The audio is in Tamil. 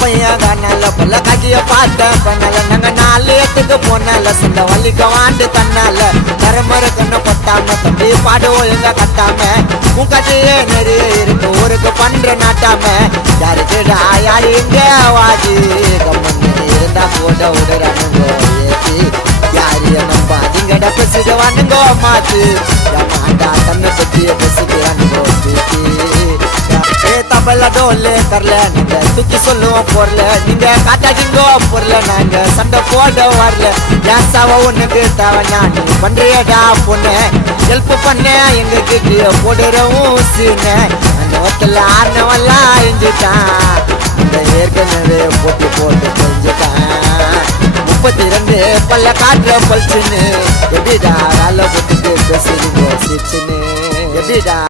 பையன் தானால பல்ல காட்டிய பார்த்தேன் பண்ணல நாங்க 4 இடத்துக்கு போனால சண்டை வலிக்க வாண்டு தன்னால மரமர கண்ண பட்டாம தம்பி பாடு ஒழுங்கா கட்டாம உன் கதையே நிறைய இருக்கு ஊருக்கு பண்ற நாட்டாம யாருக்குடா யாரு இங்க வாதி கம்மன்னு இருந்தா போட விடுறானுங்கோ ஏத்தி யாரு நம்பாதீங்கடா பேசிடுவானுங்கோ மாத்து மாண்டா தன்னை பத்திய பேசிக்கிறானுங்கோ தூக்கி தபல டோலே கரல நீங்க தூக்கி சொல்லுவோம் பொருள நீங்க காட்டாதீங்கோ பொருள நாங்க சண்டை போட வரல ஜாஸ்தாவ உனக்கு தேவையா நீ பண்றியடா பொண்ணு ஹெல்ப் பண்ண எங்க கிட்ட போடுறவும் சீன அந்த ஒத்துல ஆனவெல்லாம் எஞ்சிட்டான் இந்த ஏற்கனவே போட்டு தெரிஞ்சுட்டான் 32 பல்ல காட்டுற பல்ச்சுன்னு எப்படிடா வேலை போட்டுட்டு பேசுறீங்க சிச்சுன்னு எப்படிடா